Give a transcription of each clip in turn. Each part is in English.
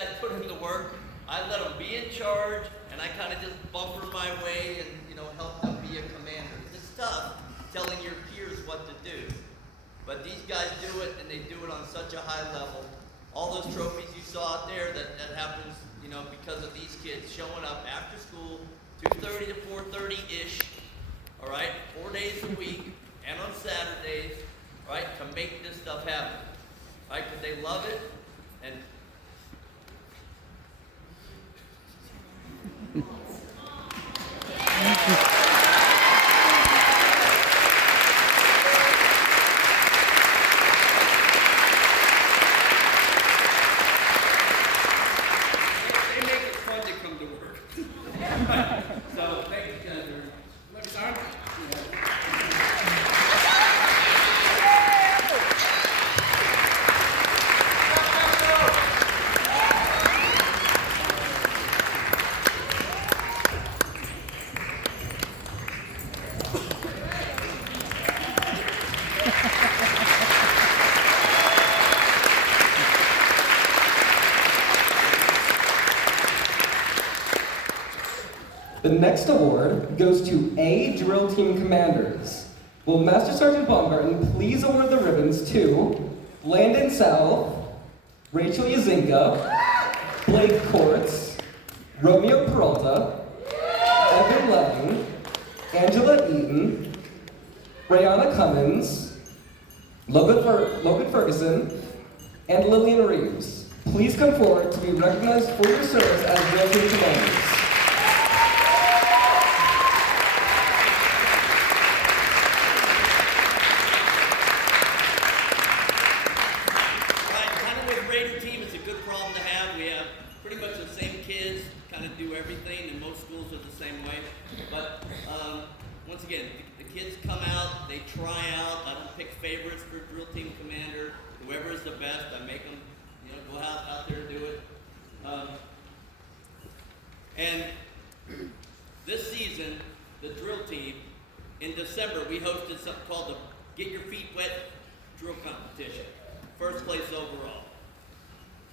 I put in the work. I let them be in charge, and I kind of just bumper my way and, help them be a commander. It's tough telling your peers what to do, but these guys do it, and they do it on such a high level. All those trophies you saw out there, that happens, because of these kids showing up after school, 2:30 to 4:30-ish, all right, 4 days a week, and on Saturdays, right, to make this stuff happen, right, because they love it, and The next award goes to A Drill Team Commanders. Will Master Sergeant Baumgarten please award the ribbons to Landon South, Rachel Yazinka, Blake Courts, Romeo Peralta, Evan Levin, Angela Eaton, Brianna Cummins, Logan Ferguson, and Lillian Reeves. Please come forward to be recognized for your service as Drill Team Commanders. Once again, the kids come out, they try out. I don't pick favorites for Drill Team Commander. Whoever is the best, I make them, go out there and do it. And this season, the drill team, in December, we hosted something called the Get Your Feet Wet Drill Competition. First place overall.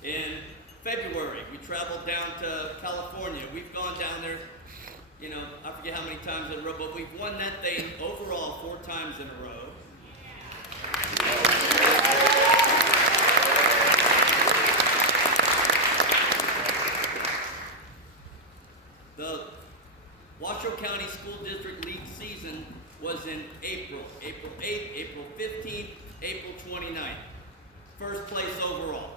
In February, we traveled down to California. We've gone down there, I forget how many times in a row, but we've won that thing overall 4 times in a row. The Washoe County School District League season was in April 8th, April 15th, April 29th. First place overall.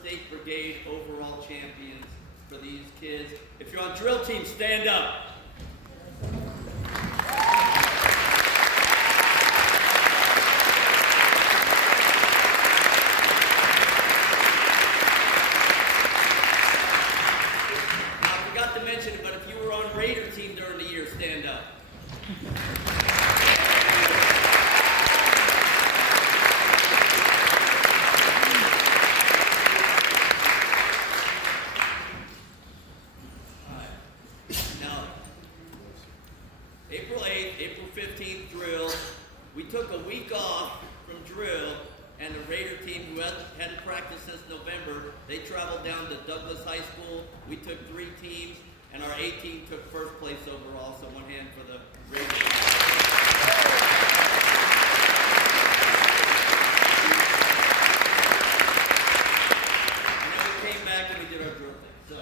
State Brigade overall champions for these kids. If you're on drill team, stand up. I forgot to mention it, but if you were on Raider team during the year, stand up. April 8th, April 15th drill. We took a week off from drill, and the Raider team, who hadn't practiced since November, they traveled down to Douglas High School. We took 3 teams, and our A team took first place overall, so one hand for the Raiders. And then we came back and we did our drill thing, so.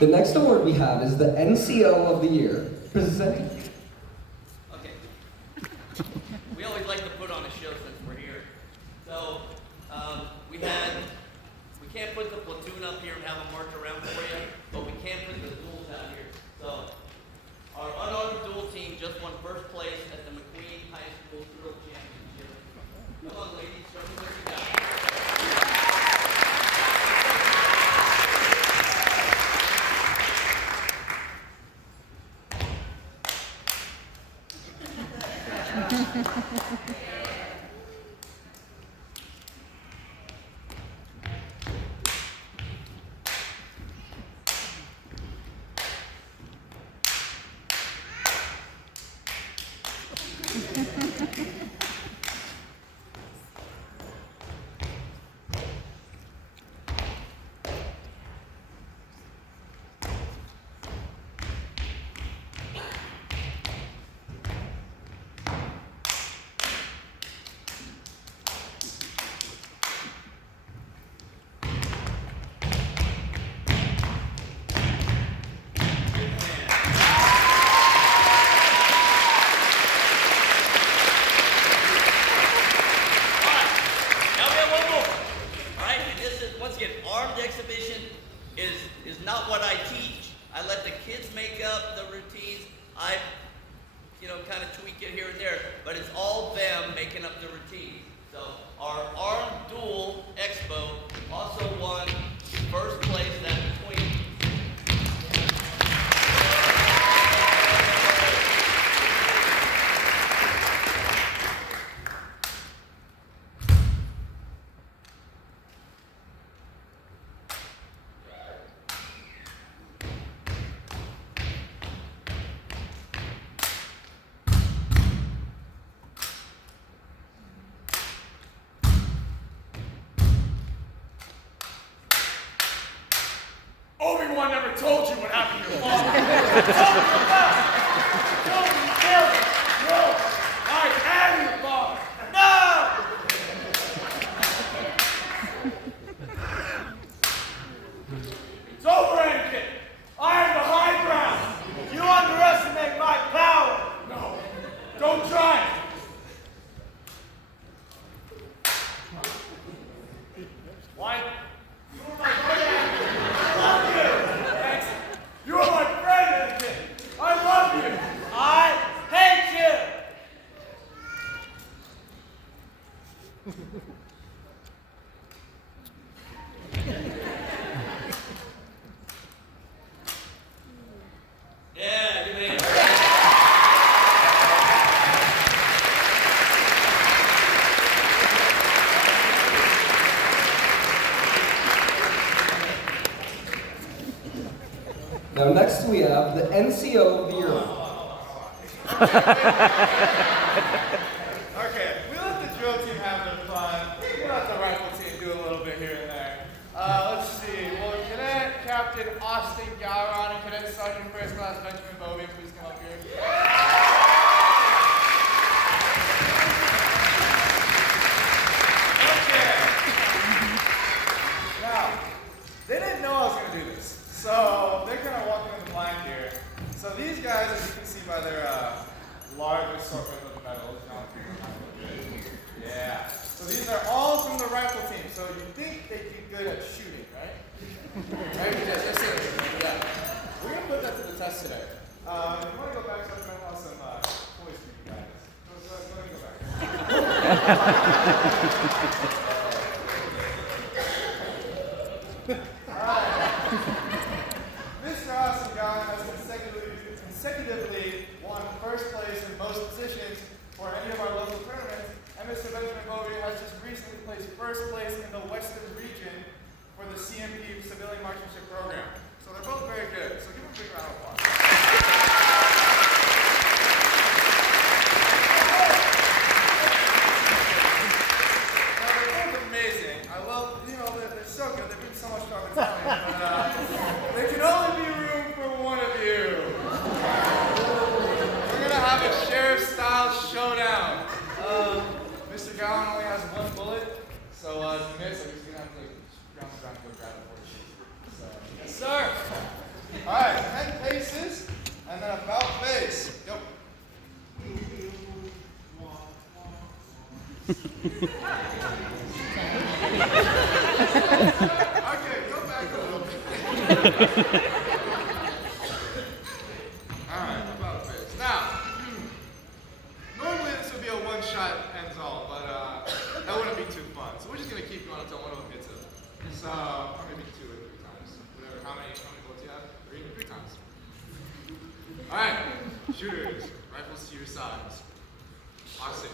The next award we have is the NCO of the Year, presenting. Okay. We always like to put on a show since we're here. So, we can't put the platoon up here and have them march around for you, but we can Not what I teach. I let the kids make up the routines. I, kind of tweak it here and there, but it's all them making up the routine. So our armed duel expo also won first place that between. Obi-Wan never told you what happened to your father. Told you about it. Told you killed him. No, I am your father. No! It's over, Anakin. I am the high ground. You underestimate my power. No, don't try it. Why? You were my brother. You are my friend, Anakin! I love you! I hate you! Yeah, you made it. Now next we have the NCO of the Year. Okay, we let the drill team have their fun. We let the rifle team do a little bit here and there. Let's see. Well, Cadet Captain Austin Gowron and Cadet Sergeant First Class Benjamin Bogan, please come up here. Okay. Now, they didn't know I was going to do this. So they're kind of walking in the blind here. So these guys, as you can see by their large assortment of medals, yeah. So these are all from the rifle team. So you think they'd be good at shooting, right? Right? Yes, sir. Yeah. We're gonna put that to the test today. If you want to go back, so I'm gonna have some toys for you guys. So let me go back. All right. Mr. Austin Guy has consecutively won first place in most positions for any of our local tournaments, and Mr. Benjamin Bowie has just recently placed first place in the Western region for the CMP Civilian Marksmanship Program. So they're both very good. So give them a big round of applause. Now, they're both amazing. I love, they're so good. They bring so much to our battalion, but there can only be room for one of you. We're going to have a sheriff-style showdown. Mr. Gowan only has one bullet, so if you miss, he's going to have to ground the ground to go grab it for you. So, yes, sir. All right, 10 paces, and then about face. Go. Okay, go back a little bit. Alright, about face. Now, normally this would be a one-shot ends all, but that wouldn't be too fun. So we're just going to keep going until one of them hits it. So, or maybe 2 or 3 times. Whatever, how many bullets you have? 3 or 3 times. Alright, shooters, rifles to your sides. Awesome.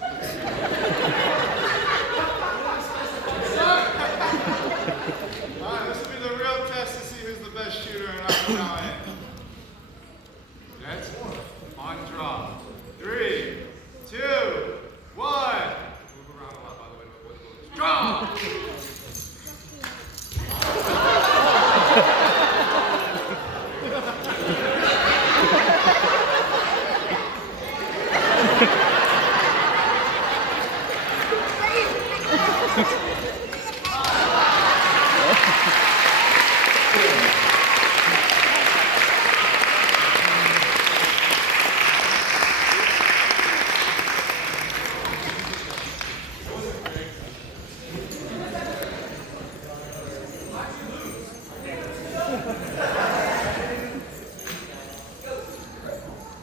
Alright, this will be the real test to see who's the best shooter in our battalion. That's on draw. 3, 2, 1. Move around a lot, by the way. Draw!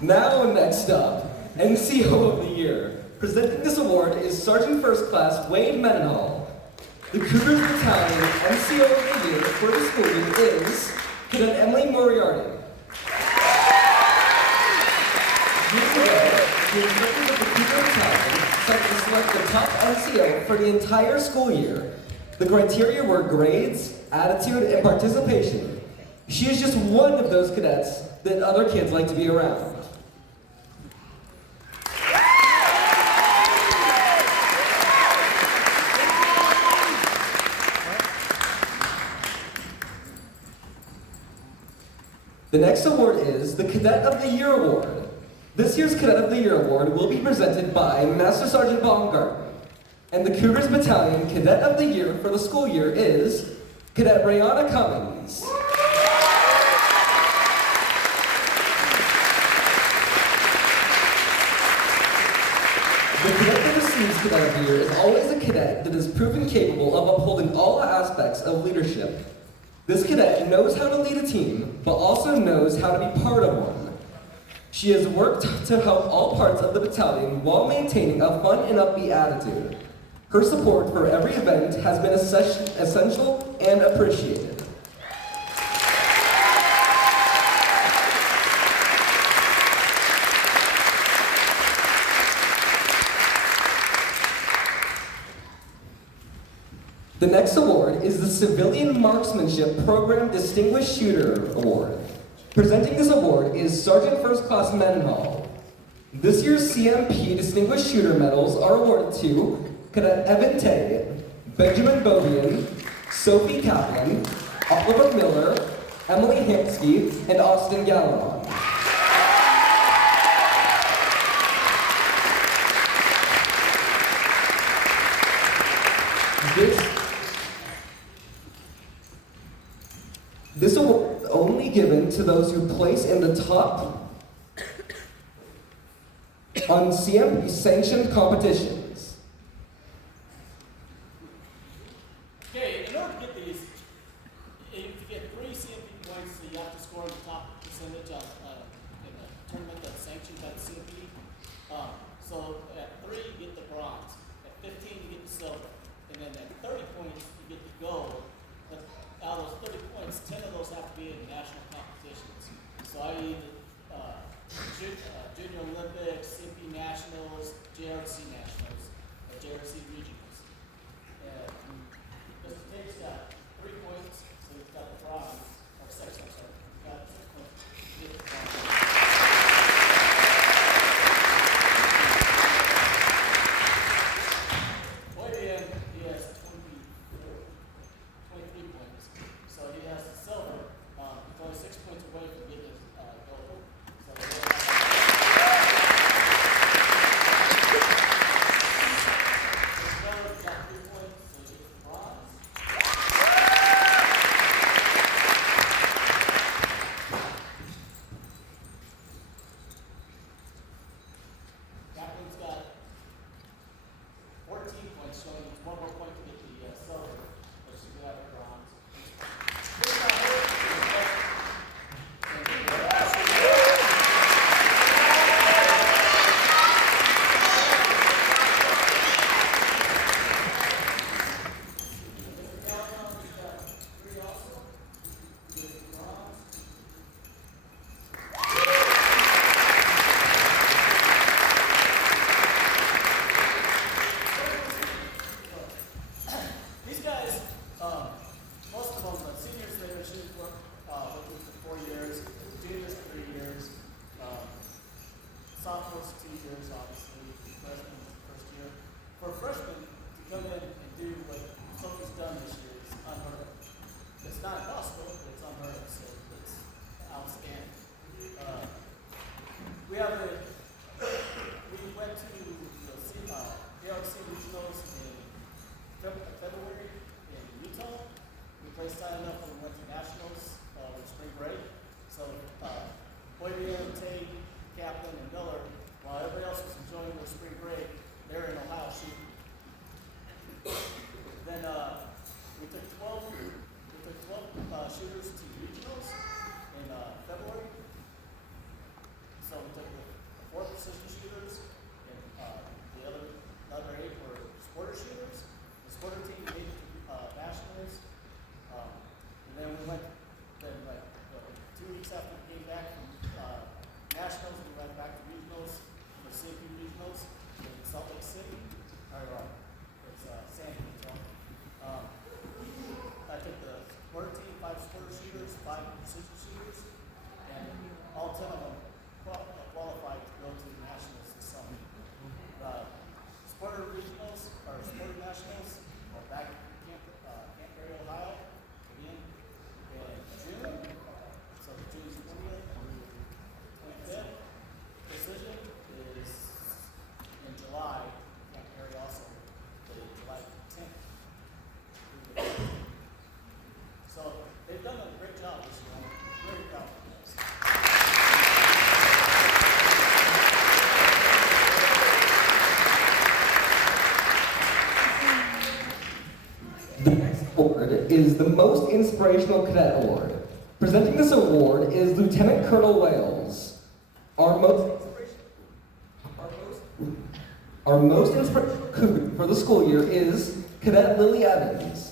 Now, next up, NCO of the Year. Presenting this award is Sergeant First Class Wade Mendenhall. The Cougars Battalion NCO of the Year for the school year is Cadet Emily Moriarty. Years ago, the instructors of the Cougar Battalion decided to select the top NCO for the entire school year. The criteria were grades, attitude, and participation. She is just one of those cadets that other kids like to be around. The next award is the Cadet of the Year Award. This year's Cadet of the Year Award will be presented by Master Sergeant Baumgarten. And the Cougars Battalion Cadet of the Year for the school year is Cadet Brianna Cummings. The cadet that receives Cadet of the Year is always a cadet that is proven capable of upholding all aspects of leadership. This cadet knows how to lead a team, but also knows how to be part of one. She has worked to help all parts of the battalion while maintaining a fun and upbeat attitude. Her support for every event has been essential and appreciated. The next award is the Civilian Marksmanship Program Distinguished Shooter Award. Presenting this award is Sergeant First Class Mendenhall. This year's CMP Distinguished Shooter medals are awarded to Cadet Evan Tay, Benjamin Bovian, Sophie Kaplan, Oliver Miller, Emily Hansky, and Austin Gallimon. This award is only given to those who place in the top on CMP sanctioned competitions. Okay, in order to get these, if you get 3 CMP points, so you have to score the top percentage of, in the tournament that's sanctioned by the CMP. So at 3 you get the bronze, at 15 you get the silver, and then at 30 points you get the gold. But out of those 30 points, 10 of those have to be in national competitions. So I Junior Olympics, CMP Nationals, JROTC Nationals, or JROTC Regionals. Mr. Tate's got 3 points, so he's got the bronze, or 6, I'm sorry. He's got 6 points. He gets the bronze. Boydian, he has 23 points, so he has the silver. He's only 6 points away from getting his gold. So got 3 points, so he gets the bronze. sophomores, 2 years, obviously, freshmen, first year. For a freshman to come in and do what Sophie's done this year is unheard of. It's not impossible, but it's unheard of, so it's outstanding. We went to the JROTC regionals in February in Utah. We placed high enough when we went to nationals with spring break. So Boydian, Tate, Kaplan, and Miller, while everybody else was enjoying their spring break, they're in Ohio shooting. Then we took 12 shooters to regionals in February. So we took the 4 precision shooters, and the other 8 were sporter shooters. The sporter team made it to nationals, and then we went. Then 2 weeks after we came back from nationals, we went back to regionals, the CMP regionals in Salt Lake City. It's San Antonio. I took the sporter team, 5 sporter shooters, 5 precision shooters, and all 10 of them qualified to go to nationals this summer. Sporter regionals or sporter nationals are back at Camp Perry, Ohio, again in June. So June's 20th through 25th. Precision is in July. Camp Perry also, July 10th. So they've done a great job this year. I'm very proud of them. The next award is the Most Inspirational Cadet Award. Presenting this award is Lieutenant Colonel Wales. Our most inspirational cougar for the school year is Cadet Lily Evans.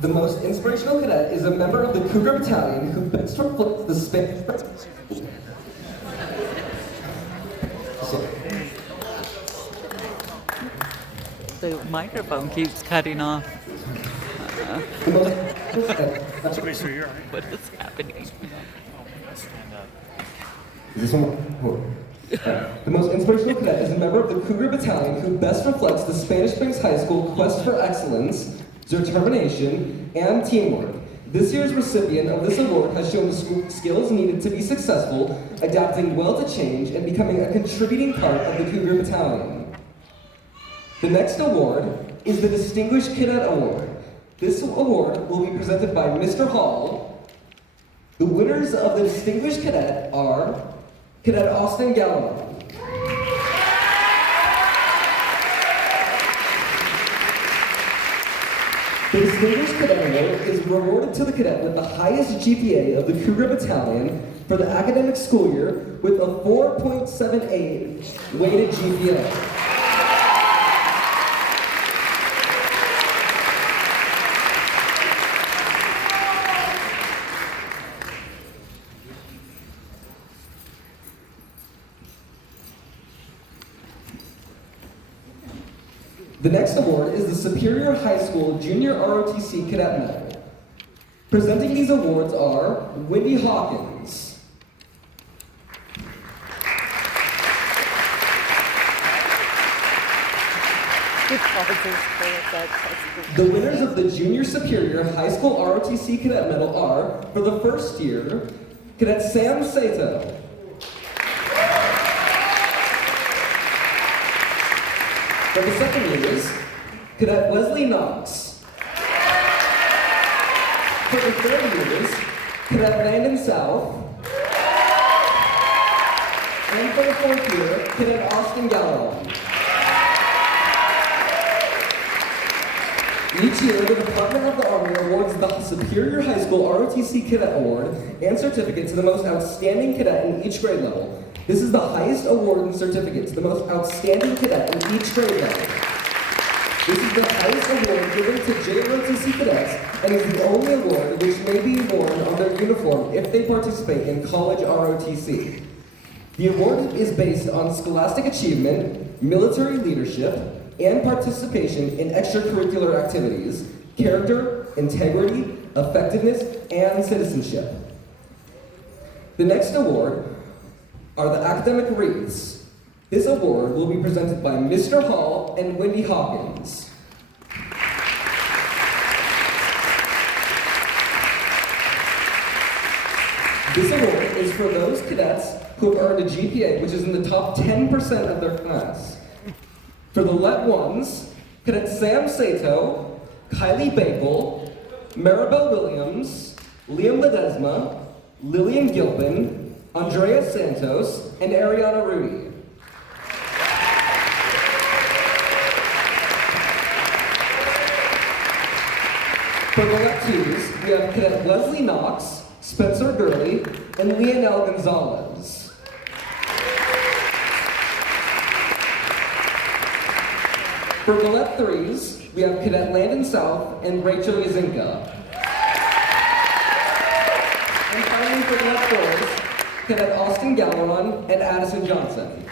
The most inspirational cadet is a member of the Cougar Battalion who best reflects the Spanish. The microphone keeps cutting off. Somebody What is happening? Is this one more? The most inspirational cadet is a member of the Cougar Battalion who best reflects the Spanish Springs High School quest for excellence, determination, and teamwork. This year's recipient of this award has shown the skills needed to be successful, adapting well to change, and becoming a contributing part of the Cougar Battalion. The next award is the Distinguished Cadet Award. This award will be presented by Mr. Hall. The winners of the Distinguished Cadet are Cadet Austin Gallivan. The Distinguished Cadet Award is rewarded to the cadet with the highest GPA of the Cougar Battalion for the academic school year with a 4.78 weighted GPA. The next award is the Superior High School Junior ROTC Cadet Medal. Presenting these awards are Wendy Hawkins, the winners of the Junior Superior High School ROTC Cadet Medal are, for the first year, Cadet Sam Sato. For the second years, Cadet Wesley Knox. For the third years, Cadet Landon South. And for the fourth year, Cadet Austin Gallivan. Each year, the Department of the Army awards the Superior High School ROTC Cadet Award and certificate to the most outstanding cadet in each grade level. This is the highest award and certificate to the most outstanding cadet in each grade level. This is the highest award given to JROTC cadets and is the only award which may be worn on their uniform if they participate in college ROTC. The award is based on scholastic achievement, military leadership, and participation in extracurricular activities, character, integrity, effectiveness, and citizenship. The next award are the academic wreaths. This award will be presented by Mr. Hall and Wendy Hawkins. This award is for those cadets who have earned a GPA which is in the top 10% of their class. For the Let Ones, Cadet Sam Sato, Kylie Bakel, Maribel Williams, Liam Ledesma, Lillian Gilpin, Andrea Santos, and Ariana Rudy. For the Let Twos, we have Cadet Leslie Knox, Spencer Gurley, and Leonel Gonzalez. For the Let Threes, we have Cadet Landon South and Rachel Yazinka. And finally for the Let Fours, Cadet Austin Galleron and Addison Johnson.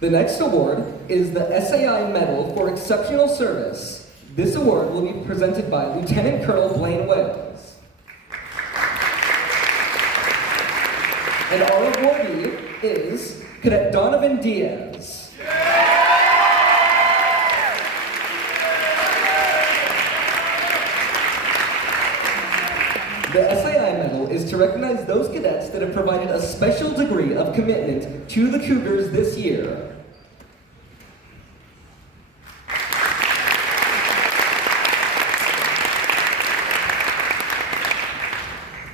The next award is the SAI Medal for Exceptional Service. This award will be presented by Lieutenant Colonel Blaine Wales. And our awardee is Cadet Donovan Diaz. The SAI Medal is to recognize those cadets that have provided a special degree of commitment to the Cougars this year.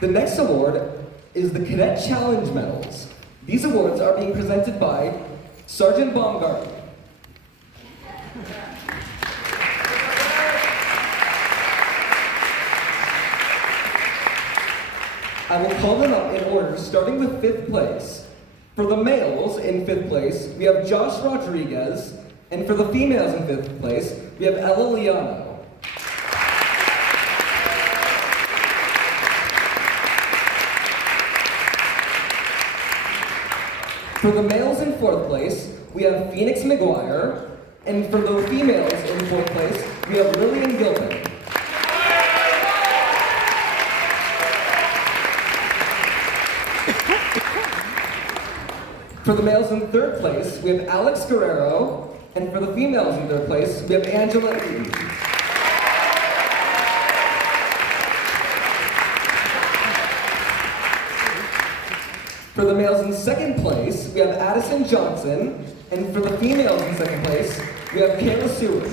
The next award is the Cadet Challenge Medals. These awards are being presented by Sergeant Baumgarten. I will call them up in order, starting with 5th place. For the males in 5th place, we have Josh Rodriguez, and for the females in 5th place, we have Ella Liano. For the males in 4th place, we have Phoenix McGuire, and for the females in 4th place, we have Lillian Gilpin. For the males in 3rd place, we have Alex Guerrero, and for the females in 3rd place, we have Angela Eaton. For the males in 2nd place, we have Addison Johnson, and for the females in 2nd place, we have Kayla Seward.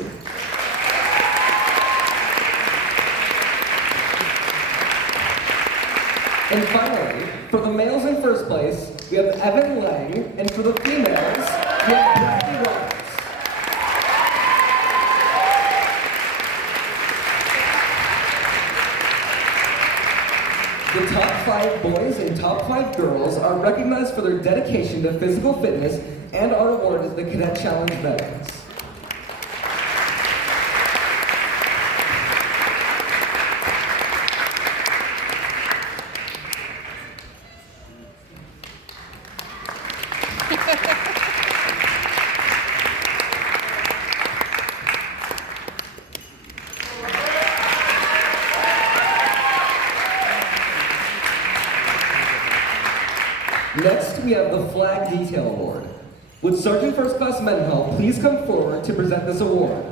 And finally, for the males in 1st place, we have Evan Lang, and for the females, we have Bradley Roberts. The top 5 boys and top 5 girls are recognized for their dedication to physical fitness and are awarded the Cadet Challenge Medals. Next, we have the Flag Detail Award. Would Sergeant First Class Mendenhall please come forward to present this award?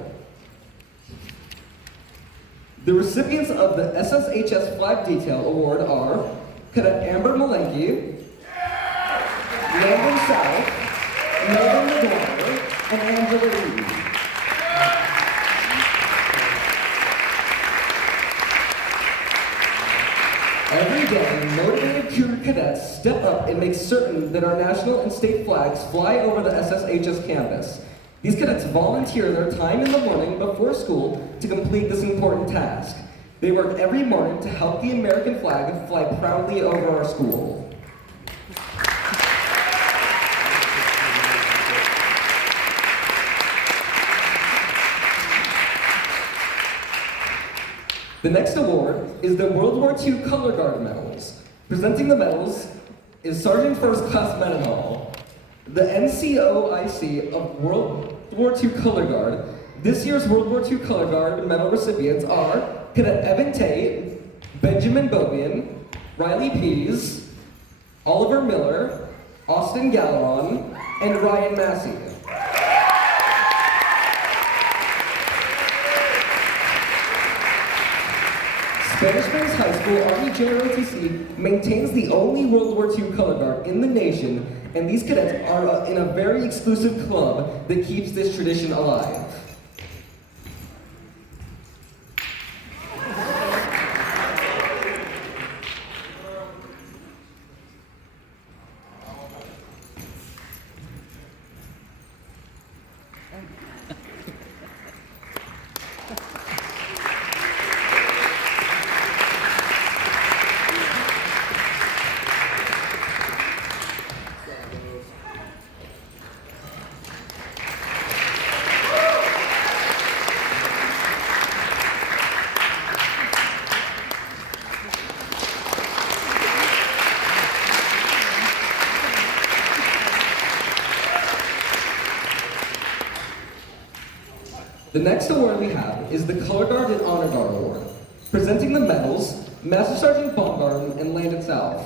The recipients of the SSHS Flag Detail Award are Cadet Amber Malenki, Landon South, Melvin McGuire, and Angela Reed. Every day, motivated Cougar cadets step up and make certain that our national and state flags fly over the SSHS campus. These cadets volunteer their time in the morning before school to complete this important task. They work every morning to help the American flag fly proudly over our school. The next award is the World War II Color Guard Medals. Presenting the medals is Sergeant First Class Mendenhall. The NCOIC of World War II Color Guard. This year's World War II Color Guard medal recipients are Cadet Evan Tate, Benjamin Bobian, Riley Pease, Oliver Miller, Austin Galleron, and Ryan Massey. Spanish Springs High School Army JROTC maintains the only World War II color guard in the nation, and these cadets are in a very exclusive club that keeps this tradition alive. The next award we have is the Color Guard and Honor Guard Award. Presenting the medals, Master Sergeant Baumgarten and Landon South.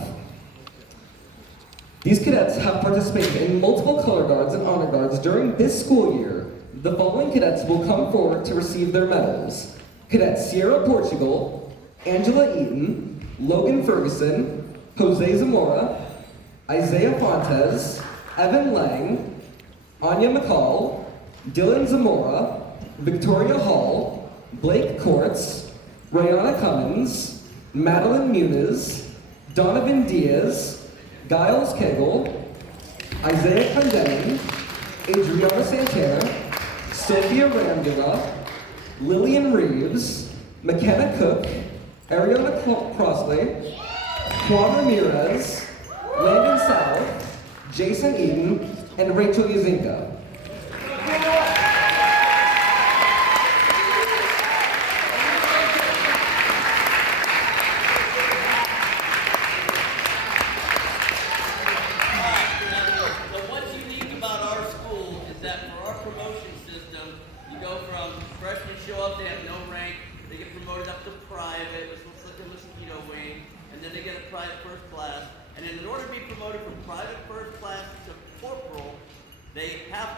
These cadets have participated in multiple Color Guards and Honor Guards during this school year. The following cadets will come forward to receive their medals. Cadet Sierra Portugal, Angela Eaton, Logan Ferguson, Jose Zamora, Isaiah Fontes, Evan Lang, Anya McCall, Dylan Zamora, Victoria Hall, Blake Courts, Rayana Cummins, Madeline Muniz, Donovan Diaz, Giles Kegel, Isaiah Condenin, Adriana Santana, Sophia Randula, Lillian Reeves, McKenna Cook, Ariana Crossley, Juan Ramirez, Landon South, Jason Eaton, and Rachel Yazinka.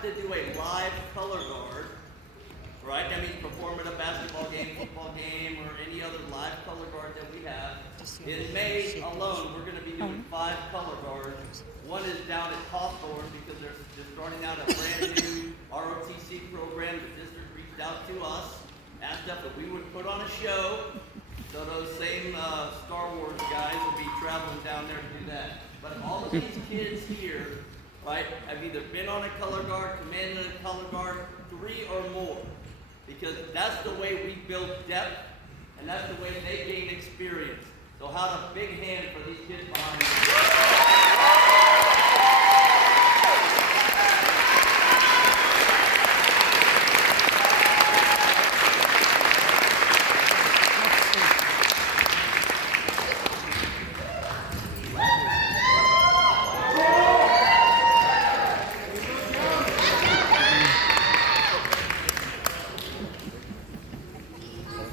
To do a live color guard, right? That means perform at a basketball game, football game, or any other live color guard that we have. In May alone, we're going to be doing 5 color guards. One is down at Hawthorne because they're starting out a brand new ROTC program. The district reached out to us, asked us if we would put on a show. So those same Star Wars guys will be traveling down there to do that. But all of these kids here, right, have either been on a color guard, commanded a color guard, 3 or more. Because that's the way we build depth, and that's the way they gain experience. So have a big hand for these kids behind you.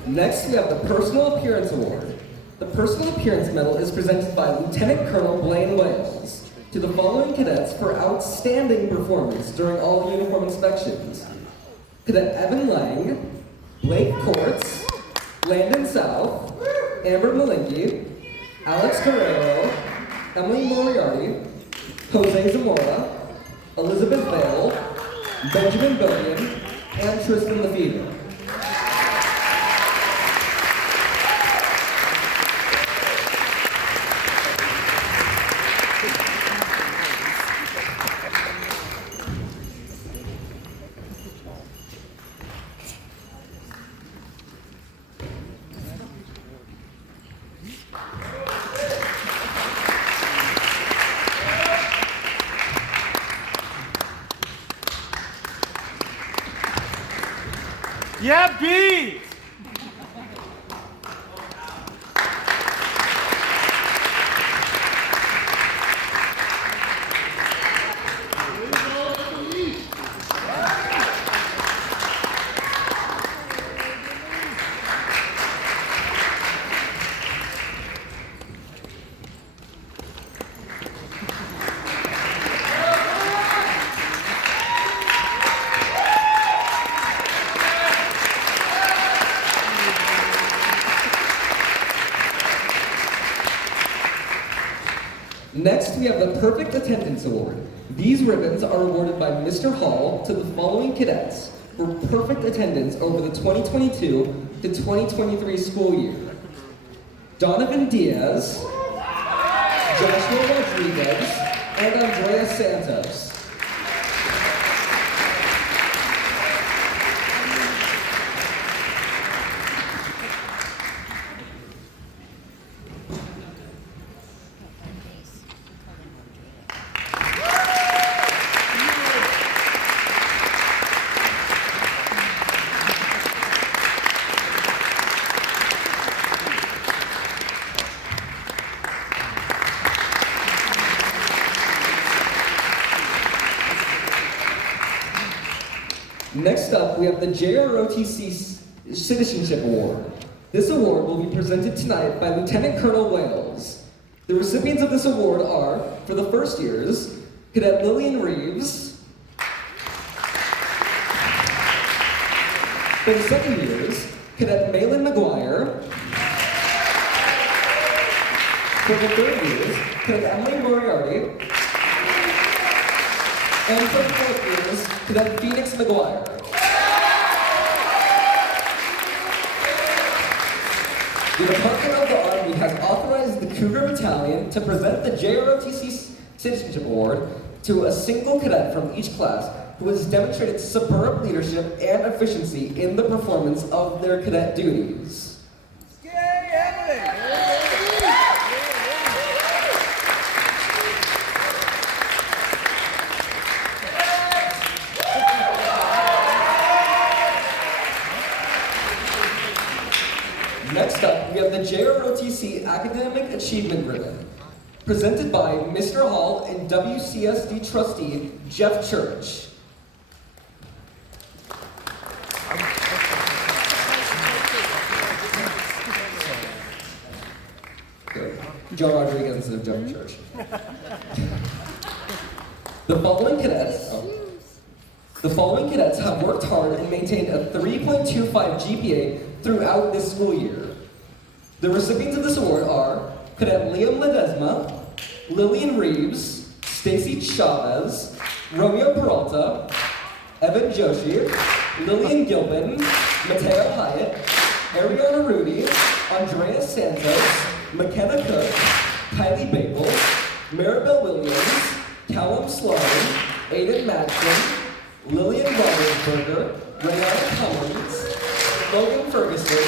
Next, we have the Personal Appearance Award. The Personal Appearance Medal is presented by Lieutenant Colonel Blaine Wales. to the following cadets for outstanding performance during all uniform inspections. Cadet Evan Lang, Blake Courts, Landon South, Amber Malinky, Alex Guerrero, Emily Moriarty, Jose Zamora, Elizabeth Vale, Benjamin Bogan, and Tristan Lefevre. Yeah, B! Next, we have the Perfect Attendance Award. These ribbons are awarded by Mr. Hall to the following cadets for perfect attendance over the 2022 to 2023 school year. Donovan Diaz, Joshua Rodriguez, and Andrea Santos. Next up, we have the JROTC Citizenship Award. This award will be presented tonight by Lieutenant Colonel Wales. The recipients of this award are, for the first years, Cadet Lillian Reeves. For the second years, Cadet Malin McGuire. For the third years, Cadet Emily Moriarty. And for the fourth years, Cadet Phoenix McGuire. The Department of the Army has authorized the Cougar Battalion to present the JROTC Citizenship Award to a single cadet from each class who has demonstrated superb leadership and efficiency in the performance of their cadet duties. Next up, we have the JROTC Academic Achievement Ribbon, presented by Mr. Hall and WCSD trustee Jeff Church. Good. Joe Rodriguez instead of Jeff Church. The following cadets have worked hard and maintained a 3.25 GPA throughout this school year. The recipients of this award are Cadet Liam Ledesma, Lillian Reeves, Stacy Chavez, Romeo Peralta, Evan Joshi, Lillian Gilpin, Mateo Hyatt, Ariana Rudy, Andrea Santos, McKenna Cook, Kylie Babel, Maribel Williams, Callum Sloan, Aiden Madsen, Lillian Robertsberger, Rayana Cummins, Logan Ferguson,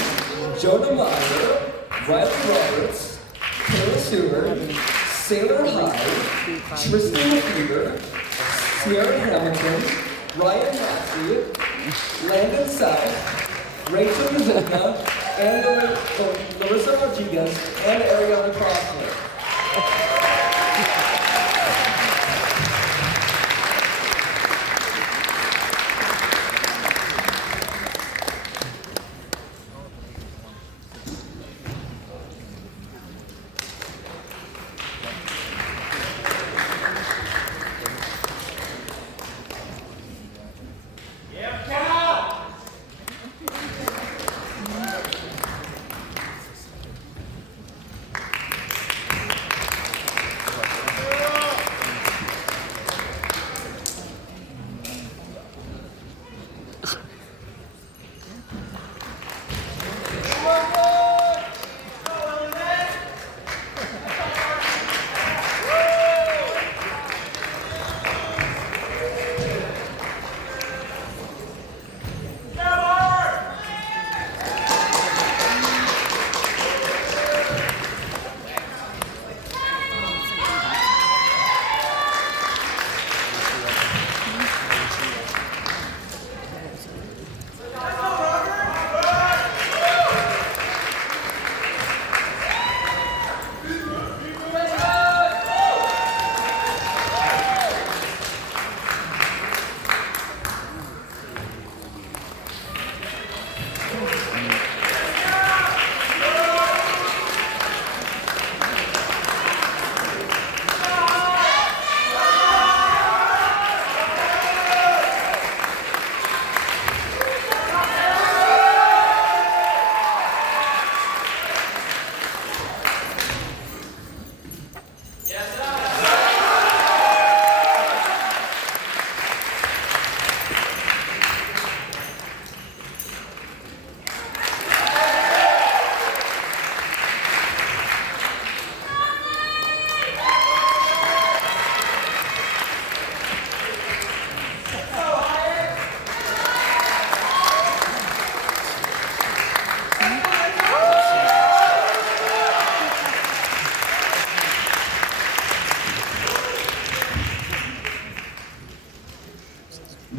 Jonah Meyer, Riley Roberts, Taylor Seward, Sailor Hyde, Tristan Lefevre, Sierra Hamilton, Ryan Maxey, Landon South, Rachel Mazilka, and Larissa Rodriguez, and Ariana Crossler.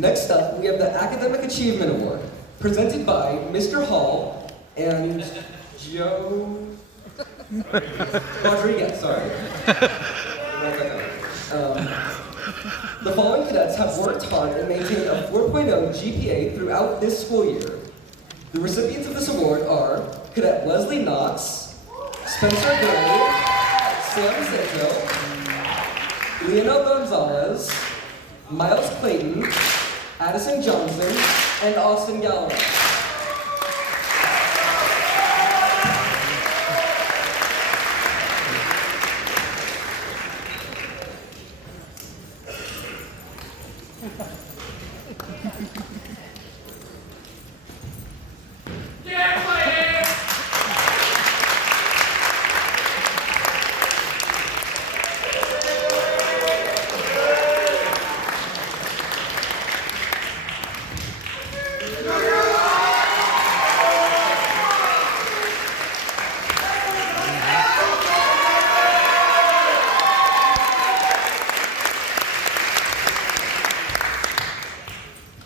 Next up, we have the Academic Achievement Award, presented by Mr. Hall and Joe Rodriguez, sorry. The following cadets have worked hard and maintained a 4.0 GPA throughout this school year. The recipients of this award are Cadet Wesley Knox, Spencer Gray, Sam Sato, Leonel Gonzalez, Miles Clayton, Addison Johnson, and Austin Galloway.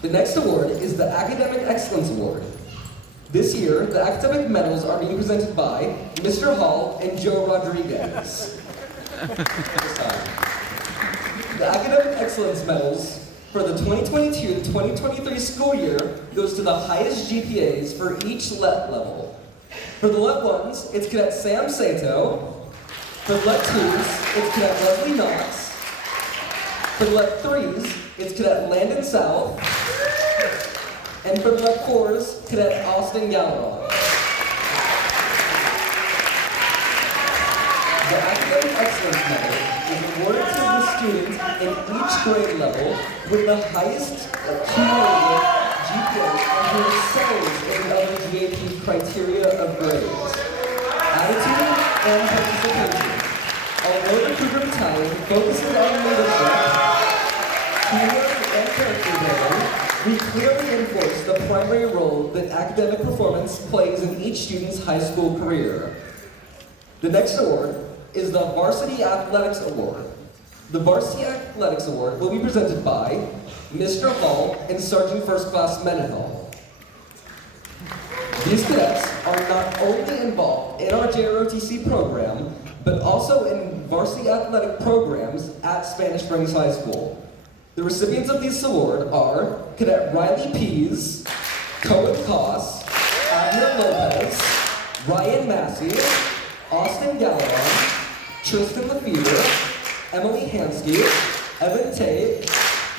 The next award is the Academic Excellence Award. This year, the academic medals are being presented by Mr. Hall and Joe Rodriguez. The Academic Excellence Medals for the 2022-2023 school year goes to the highest GPAs for each LET level. For the LET 1s, it's Cadet Sam Sato. For the LET 2s, it's Cadet Wesley Knox. For the LET 3s, it's Cadet Landon South. And for the LET 4s, Cadet Austin Galloway. The Academic Excellence Medal is awarded to the students in each grade level with the highest cumulative GPA and who excels in the other GAP criteria of grades. Attitude and participation. Although the Cougar Battalion focuses on leadership, teamwork, and character building, we clearly enforce the primary role that academic performance plays in each student's high school career. The next award is the Varsity Athletics Award. The Varsity Athletics Award will be presented by Mr. Hall and Sergeant First Class Mendenhall. These cadets are not only involved in our JROTC program, but also in varsity athletic programs at Spanish Springs High School. The recipients of this award are Cadet Riley Pease, Cohen Koss, Abner Lopez, Ryan Massey, Austin Gallagher, Tristan Lefevre, Emily Hansky, Evan Tate,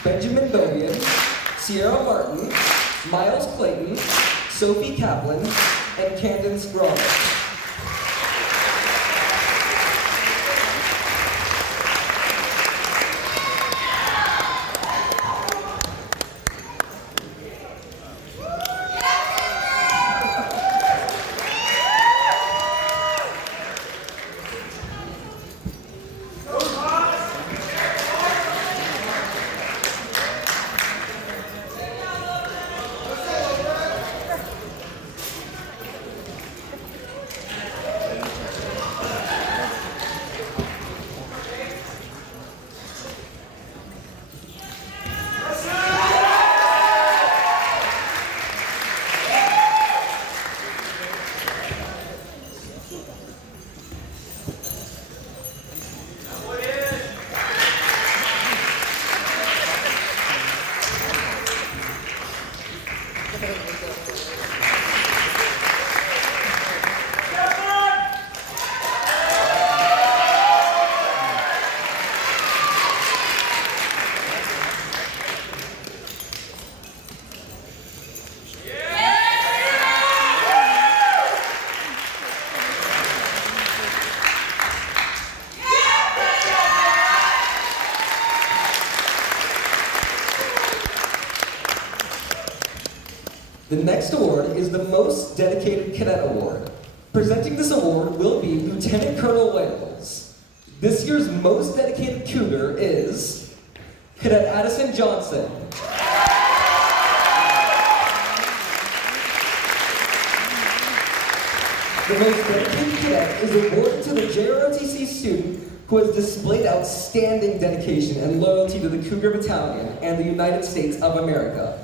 Benjamin Bovian, Sierra Martin, Miles Clayton, Sophie Kaplan, and Camden Scroll. The next award is the Most Dedicated Cadet Award. Presenting this award will be Lieutenant Colonel Wales. This year's Most Dedicated Cougar is Cadet Addison Johnson. The Most Dedicated Cadet is awarded to the JROTC student who has displayed outstanding dedication and loyalty to the Cougar Battalion and the United States of America.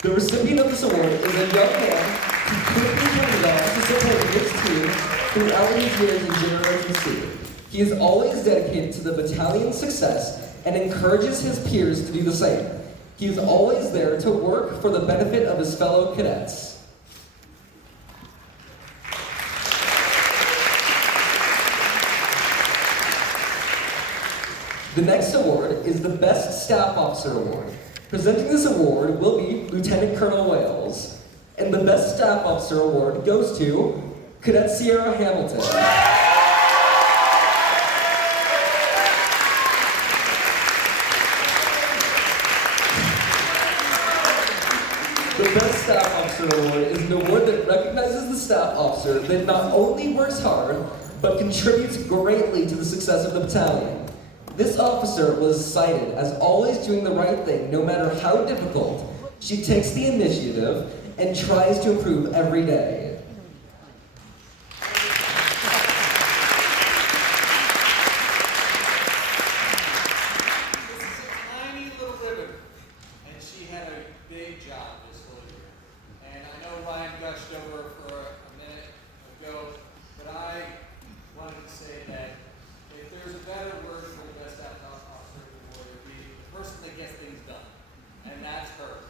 The recipient of this award is a young man who quickly turned it on to support his team throughout his years in JROTC. He is always dedicated to the battalion's success and encourages his peers to do the same. He is always there to work for the benefit of his fellow cadets. The next award is the Best Staff Officer Award. Presenting this award will be Lieutenant Colonel Wales. And the Best Staff Officer Award goes to Cadet Sierra Hamilton. The Best Staff Officer Award is an award that recognizes the staff officer that not only works hard, but contributes greatly to the success of the battalion. This officer was cited as always doing the right thing, no matter how difficult. She takes the initiative and tries to improve every day. This is a tiny little ribbon, and she had a big job this whole year. And I know Ryan gushed over for a minute ago, but I wanted to say that if there's a better word for the Best Staff Officer award, it would be the person that gets things done, and that's her.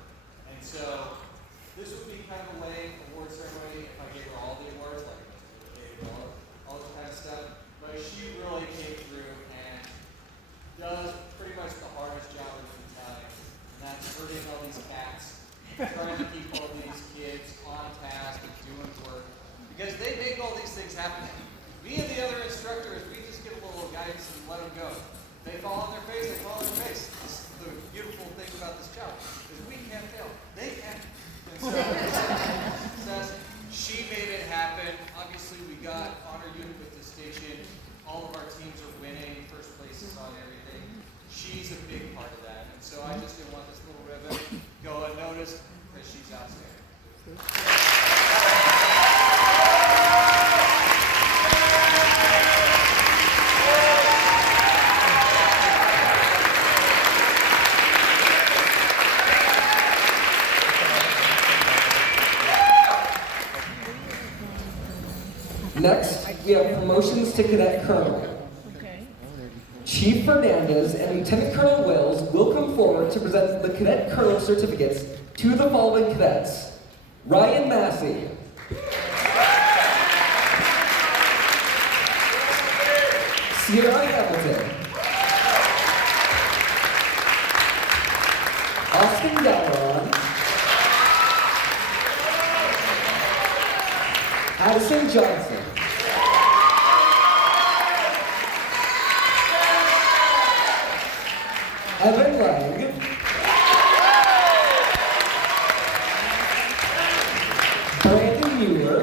And so this would be kind of a lame award ceremony if I gave her all the awards, like all this kind of stuff. But she really came through and does pretty much the hardest job in the battalion, and that's herding all these cats, trying to keep all these kids on task and doing work, because they make all these things happen. Me and the other instructors, we just give a little guidance and let them go. They fall on their face, they fall on their face. This is the beautiful thing about this job, is we can't fail. They can. And so, success, she made it happen. Obviously, we got honor unit with distinction. All of our teams are winning, first places on everything. She's a big part of that. And so I just didn't want this little ribbon go unnoticed because she's outstanding. Next, we have promotions to Cadet Colonel. Chief Fernandez and Lieutenant Colonel Wills will come forward to present the Cadet Colonel certificates to the following cadets: Ryan Massey, Sierra Hamilton, Austin Galeron, Addison Johnson, Evan Lang, Brandon Mueller,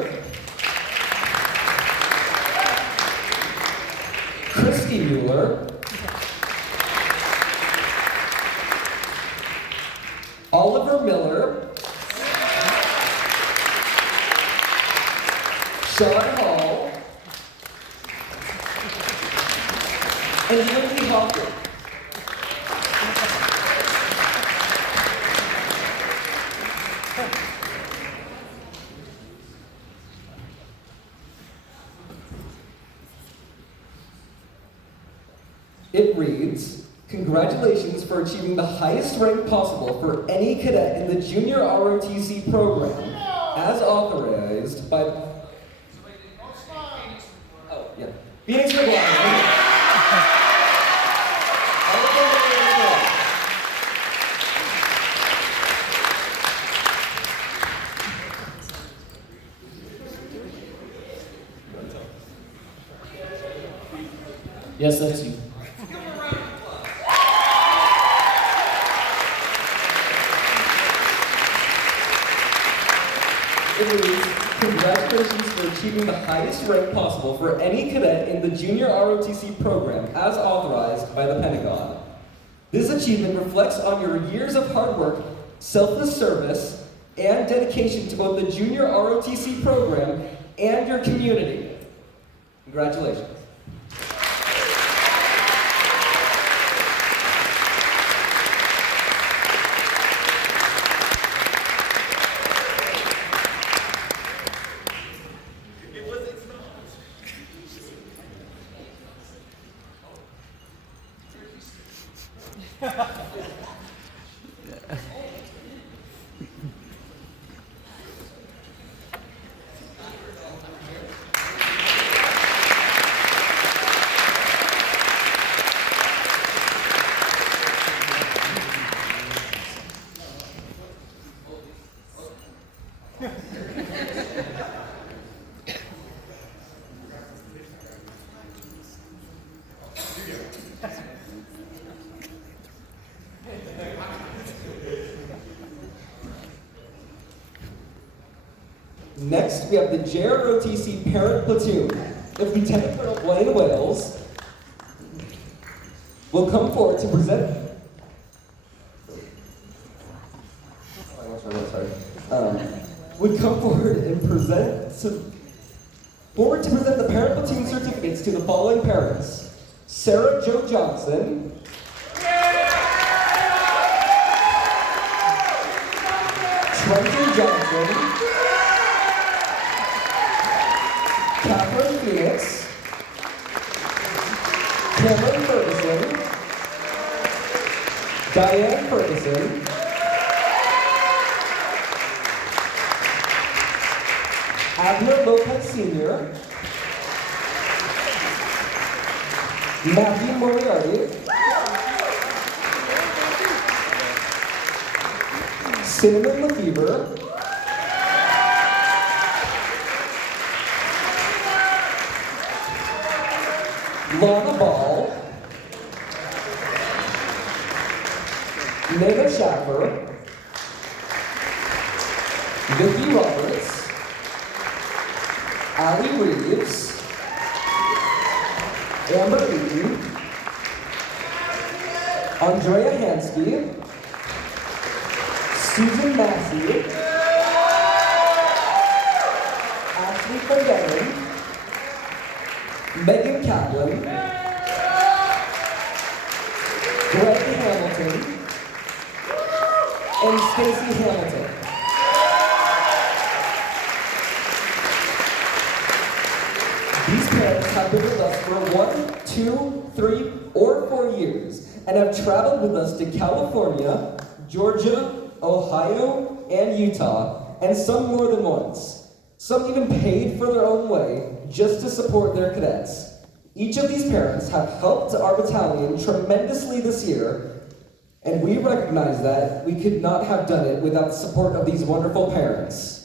Christy Mueller, Oliver Miller, Sean Hall, and Lindsay Hopkins. It reads, congratulations for achieving the highest rank possible for any cadet in the Junior ROTC program, as authorized by... Oh, yeah. Phoenix McLaughlin. Yes, that's you. It reads, congratulations for achieving the highest rank possible for any cadet in the Junior ROTC program as authorized by the Pentagon. This achievement reflects on your years of hard work, selfless service, and dedication to both the Junior ROTC program and your community. Congratulations. Next, we have the JROTC Parent Platoon. If Lieutenant Colonel Blaine Wales will come forward to present. Would come forward and present the Parent Platoon certificates to the following parents: Sarah Jo Johnson, Trenton Johnson, Catherine Phoenix, Cameron Ferguson, Diane Ferguson, Abner Lopez Sr., Matthew Moriarty, Cinnamon Lefevre, Lana Ball, Nana Schaffer, Vicki Roberts, Allie Reeves, Amber Eaton, Andrea Hansky, Susan Massey, Ashley Clendenin, Megan Kaplan, Greg Hamilton, and Stacy Hamilton. These parents have been with us for 1, 2, 3, or 4 years and have traveled with us to California, Georgia, Ohio, and Utah, and some more than once. Some even paid for their own way just to support their cadets. Each of these parents have helped our battalion tremendously this year, and we recognize that we could not have done it without the support of these wonderful parents.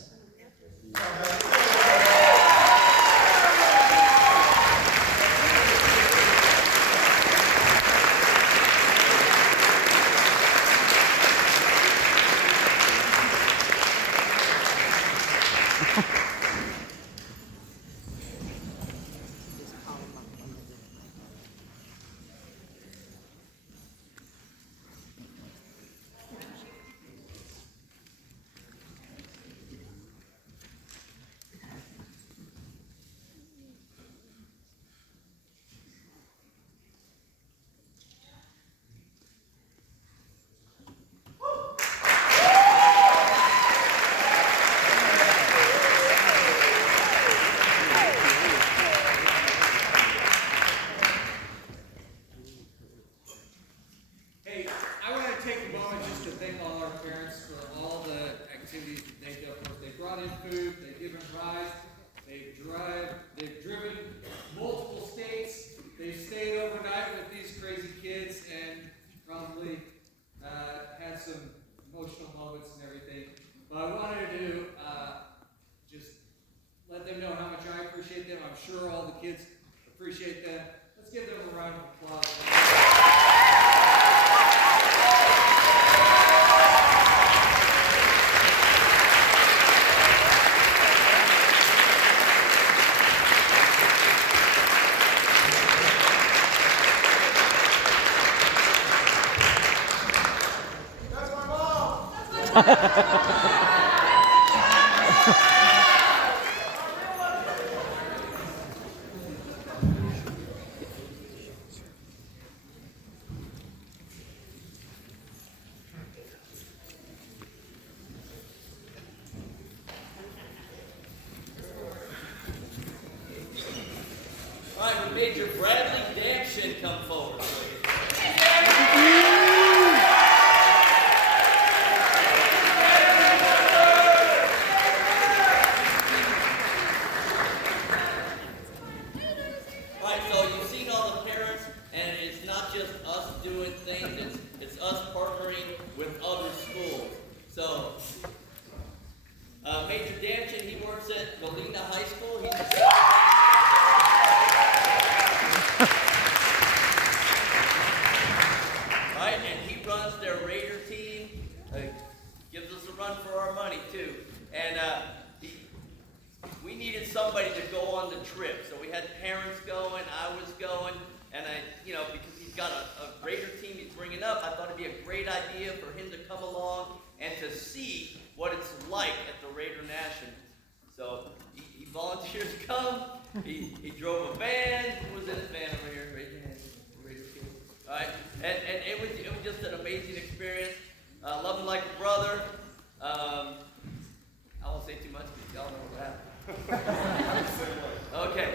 They've driven multiple states. They've stayed overnight with these crazy kids and probably had some emotional moments and everything. But I wanted to just let them know how much I appreciate them. I'm sure all the kids appreciate them. Let's give them a round of applause. All right, would Major Bradley Damshin come forward, please? doing things. It's us partnering with other schools. So, Major Danchin, he works at Galena High School. He's right, and he runs their Raider team. Gives us a run for our money too. And we needed somebody to go on the trip. So we had parents going, I was going, and because he's got a Raider team he's bringing up, I thought it'd be a great idea for him to come along and to see what it's like at the Raider Nationals. So he volunteered to come. He drove a van. Who was in his van over here? Raise your hand. Raider team. All right, and it was just an amazing experience. Love him like a brother. I won't say too much because y'all know what happened. Okay.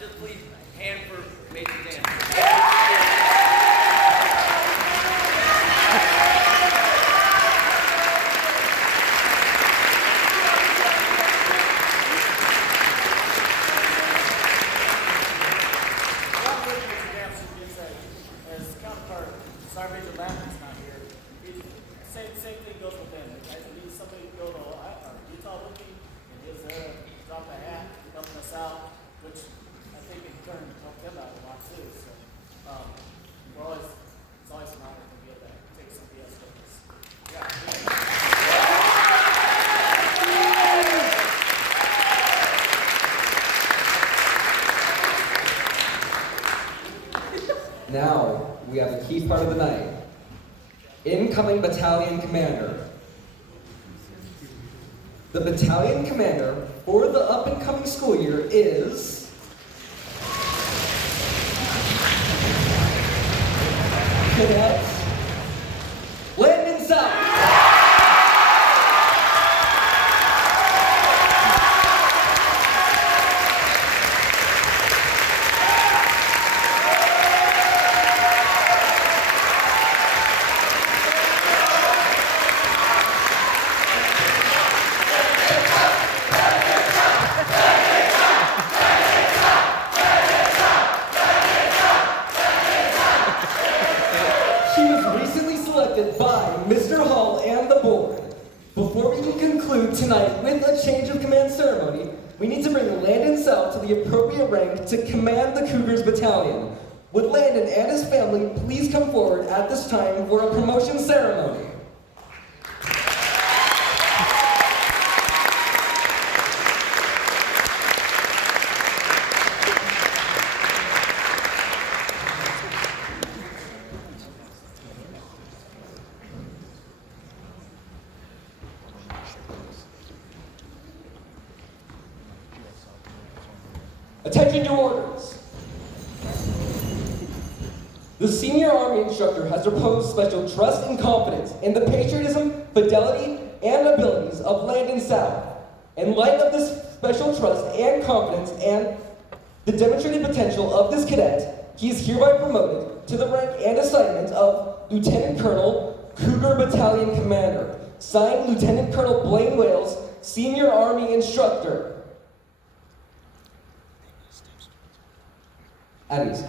Just please hand for Major Dan. Same thing goes with them. Guys, we need somebody to go to Utah with me, and he's there, drop a hat, helping us out, which I think in turn helped them out a lot too. So it's always an honor to be able to take somebody else with us. Now, we have the key part of the night. Incoming Battalion Commander. The Battalion Commander for the up-and-coming school year is... Cadet Landon South. Tonight, with a change of command ceremony, we need to bring Landon South to the appropriate rank to command the Cougars Battalion. Would Landon and his family please come forward at this time for a promotion ceremony? Attention to orders. The senior Army instructor has reposed special trust and confidence in the patriotism, fidelity, and abilities of Landon South. In light of this special trust and confidence and the demonstrated potential of this cadet, he is hereby promoted to the rank and assignment of Lieutenant Colonel, Cougar Battalion Commander. Signed, Lieutenant Colonel Blaine Wales, Senior Army Instructor. At ease.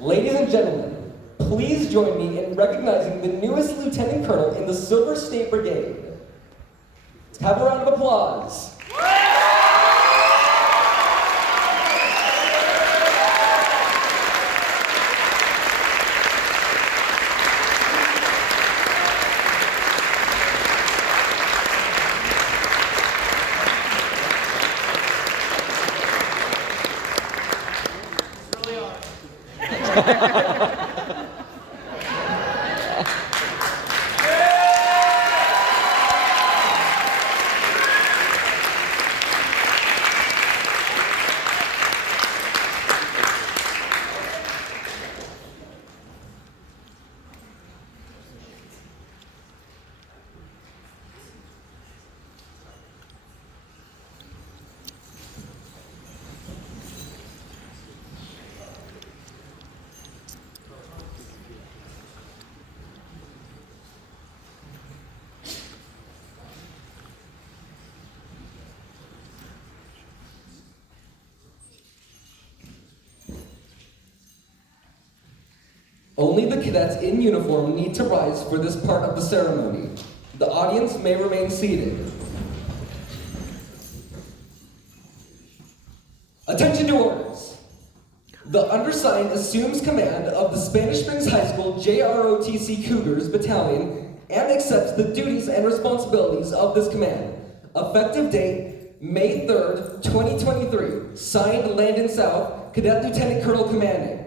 Ladies and gentlemen, please join me in recognizing the newest Lieutenant Colonel in the Silver State Brigade. Let's have a round of applause. Only the cadets in uniform need to rise for this part of the ceremony. The audience may remain seated. Attention to orders. The undersigned assumes command of the Spanish Springs High School JROTC Cougars Battalion and accepts the duties and responsibilities of this command. Effective date, May 3rd, 2023. Signed, Landon South, Cadet Lieutenant Colonel Commanding.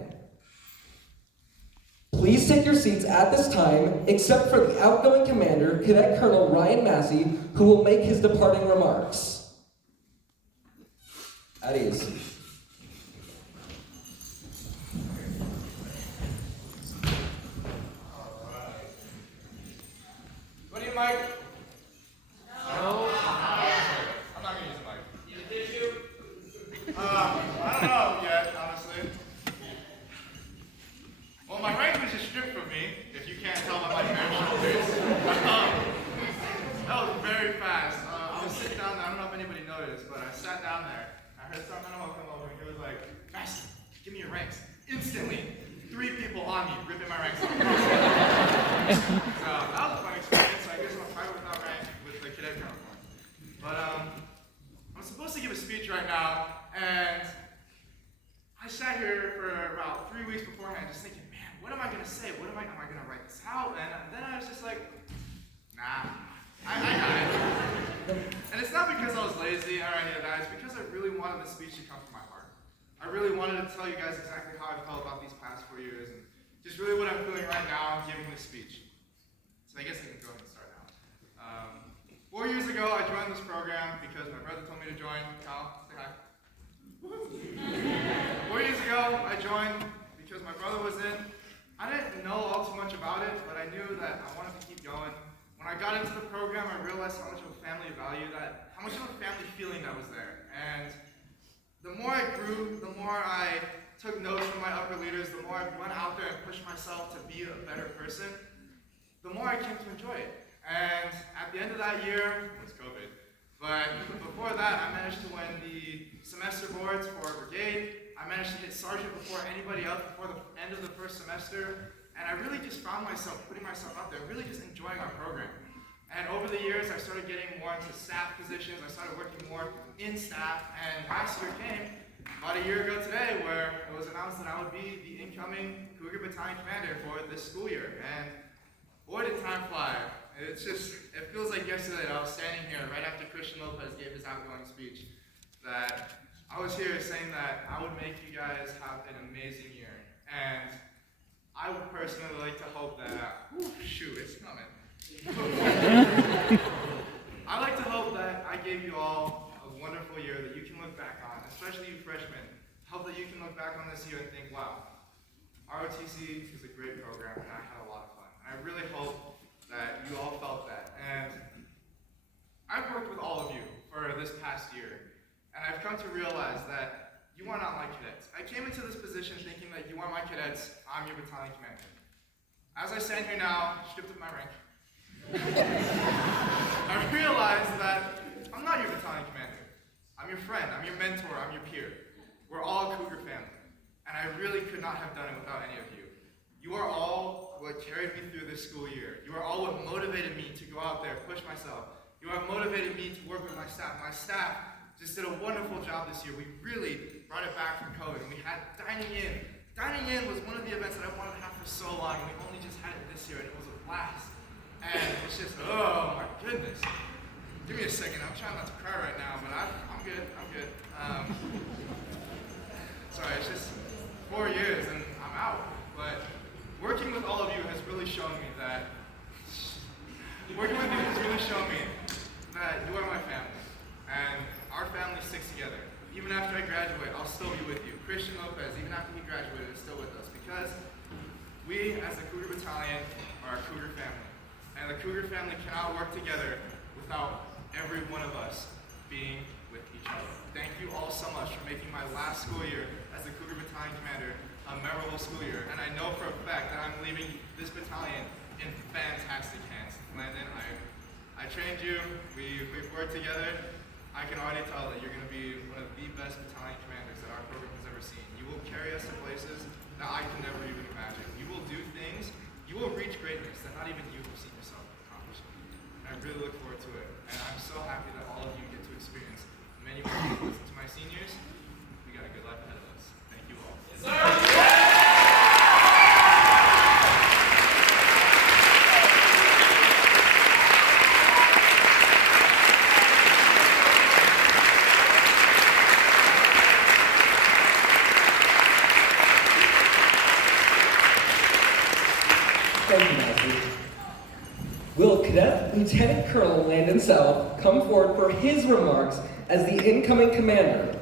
Please take your seats at this time, except for the outgoing commander, Cadet Colonel Ryan Massey, who will make his departing remarks. At ease. What do you, Mike? No. I'm not gonna use a mic. Need a tissue? I don't know yet, honestly. Well, my rank was just stripped from me, if you can't tell by my very short face. That was very fast. I was sitting down there, I don't know if anybody noticed, but I sat down there. I heard some animal come over and he was like, Massey, give me your ranks. Instantly, 3 people on me, ripping my ranks off. So that was a fun experience. So I guess I'm a fighter without rank with the cadet counterpart. But I'm supposed to give a speech right now, and I sat here for about 3 weeks beforehand just thinking, man, what am I going to say? Am I going to write this out? And then I was just like, nah, I got it. And it's not because I was lazy or any of that. It's because I really wanted the speech to come from my heart. I really wanted to tell you guys exactly how I felt about these past 4 years and just really what I'm feeling right now giving this speech. So I guess I can go ahead and start now. 4 years ago, I joined this program because my brother told me to join. Kyle, say hi. 4 years ago, I joined because my brother was in. I didn't know all too much about it, but I knew that I wanted to keep going. When I got into the program, I realized how much of a family value how much of a family feeling that was there. And the more I grew, the more I took notes from my upper leaders, the more I went out there and pushed myself to be a better person, the more I came to enjoy it. And at the end of that year, it was COVID, but before that, I managed to win the semester boards for brigade. I managed to hit sergeant before anybody else before the end of the first semester. And I really just found myself putting myself out there, really just enjoying our program. And over the years, I started getting more into staff positions. I started working more in staff. And last year came, about a year ago today, where it was announced that I would be the incoming Cougar Battalion Commander for this school year. And boy, did time fly. It feels like yesterday that I was standing here right after Christian Lopez gave his outgoing speech, that I was here saying that I would make you guys have an amazing year. And I would personally like to hope that, it's coming. I like to hope that I gave you all a wonderful year that you can look back on, especially you freshmen. Hope that you can look back on this year and think, wow, ROTC is a great program and I had a lot of fun. I really hope that you all felt that. And I've worked with all of you for this past year, and I've come to realize that you are not my cadets. I came into this position thinking that you are my cadets, I'm your battalion commander. As I stand here now, stripped of my rank, I realize that I'm not your battalion commander. I'm your friend, I'm your mentor, I'm your peer. We're all a Cougar family, and I really could not have done it without any of you. You are all what carried me through this school year. You are all what motivated me to go out there, push myself. You are motivated me to work with my staff. My staff just did a wonderful job this year. We really brought it back from COVID, and we had dining in. Dining in was one of the events that I wanted to have for so long, and we only just had it this year, and it was a blast. And it's just, oh my goodness. Give me a second, I'm trying not to cry right now, but I'm good. Sorry, it's just 4 years and I'm out. But working with all of you has really shown me that you are my family. And our family sticks together. Even after I graduate, I'll still be with you. Christian Lopez, even after he graduated, is still with us. Because we, as the Cougar Battalion, are a Cougar family. And the Cougar family cannot work together without every one of us being with each other. Thank you all so much for making my last school year as the Cougar Battalion Commander a memorable school year. And I know for a fact that I'm leaving this battalion in fantastic hands. Landon, I trained you, we've worked together. I can already tell that you're going to be one of the best battalion commanders that our program has ever seen. You will carry us to places that I can never even imagine. You will do Thank you, Master. Will Cadet Lieutenant Colonel Landon South come forward for his remarks as the incoming commander?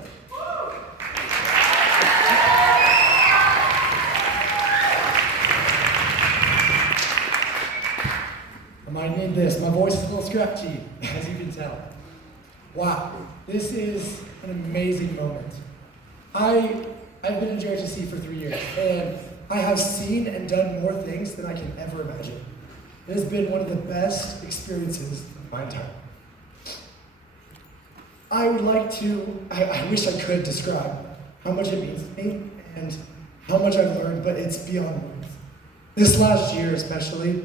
I might need this. My voice is a little scratchy, as you can tell. Wow, this is an amazing moment. I've been in JROTC for 3 years, and I have seen and done more things than I can ever imagine. It has been one of the best experiences of my time. I wish I could describe how much it means to me and how much I've learned, but it's beyond words. This last year especially,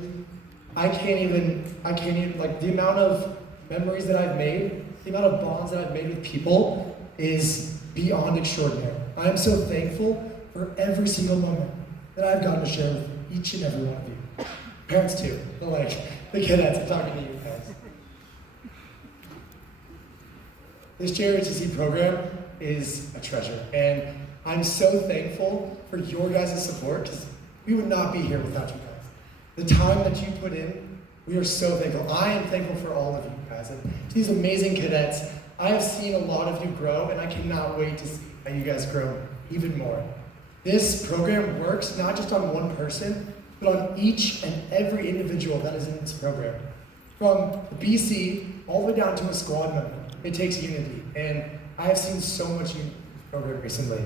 I can't even, like, the amount of memories that I've made, the amount of bonds that I've made with people is beyond extraordinary. I am so thankful for every single moment that I've gotten to share with each and every one of you. Parents too, the cadets, I'm talking to you guys. This JROTC program is a treasure, and I'm so thankful for your guys' support, because we would not be here without you guys. The time that you put in, we are so thankful. I am thankful for all of you guys, and to these amazing cadets. I have seen a lot of you grow, and I cannot wait to see how you guys grow even more. This program works not just on one person, but on each and every individual that is in this program. From the BC all the way down to a squad member, it takes unity, and I have seen so much unity in this program recently.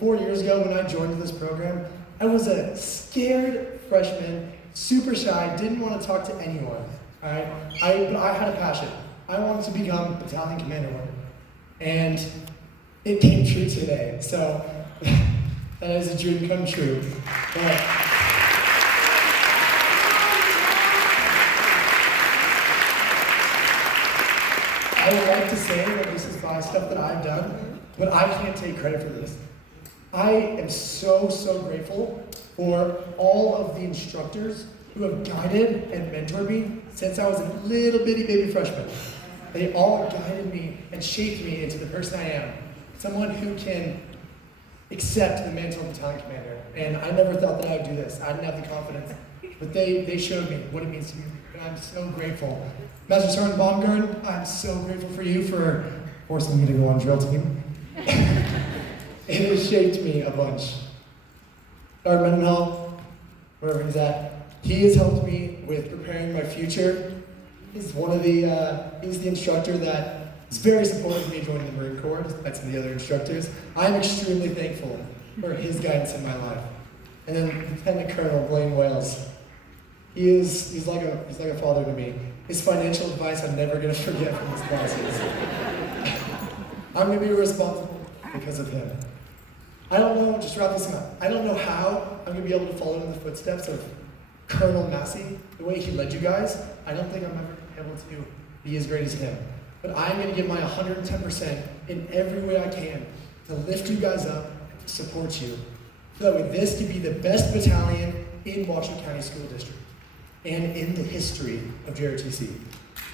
4 years ago when I joined this program, I was a scared freshman, super shy, didn't want to talk to anyone. Right? But I had a passion. I wanted to become Battalion Commander one day. And it came true today. So that is a dream come true. But I would like to say that this is by stuff that I've done, but I can't take credit for this. I am so, so grateful for all of the instructors who have guided and mentored me since I was a little bitty baby freshman. They all guided me and shaped me into the person I am. Someone who can accept the mantle of Battalion Commander. And I never thought that I would do this. I didn't have the confidence. But they showed me what it means to me. And I'm so grateful. Master Sergeant Baumgarten, I'm so grateful for you for forcing me to go on drill team. It has shaped me a bunch. Sergeant Mendenhall, wherever he's at, he has helped me with preparing my future. He's he's the instructor that is very supportive of me joining the Marine Corps, despite some of the other instructors. I'm extremely thankful for his guidance in my life. And then Lieutenant Colonel Blaine Wales, he's like a father to me. His financial advice I'm never gonna forget from his classes. I'm gonna be responsible because of him. I don't know, just wrap this up. I don't know how I'm gonna be able to follow in the footsteps of Colonel Massey, the way he led you guys. I don't think I'm ever able to be as great as him. But I'm gonna give my 110% in every way I can to lift you guys up and to support you. So that way this could be the best battalion in Washington County School District and in the history of JROTC.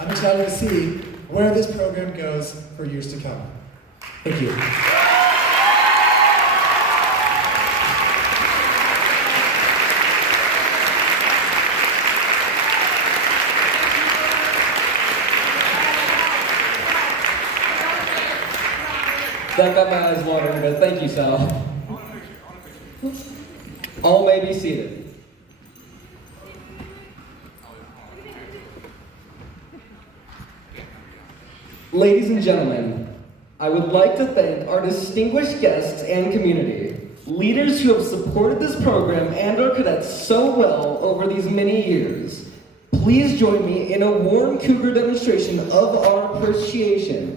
I'm excited to see where this program goes for years to come. Thank you. That got my eyes watering, but thank you, Sal. All may be seated. Ladies and gentlemen, I would like to thank our distinguished guests and community, leaders who have supported this program and our cadets so well over these many years. Please join me in a warm Cougar demonstration of our appreciation.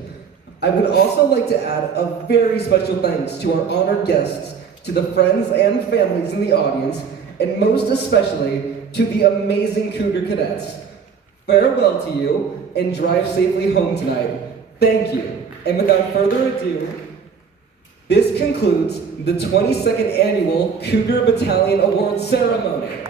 I would also like to add a very special thanks to our honored guests, to the friends and families in the audience, and most especially to the amazing Cougar cadets. Farewell to you, and drive safely home tonight. Thank you. And without further ado, this concludes the 22nd Annual Cougar Battalion Award Ceremony.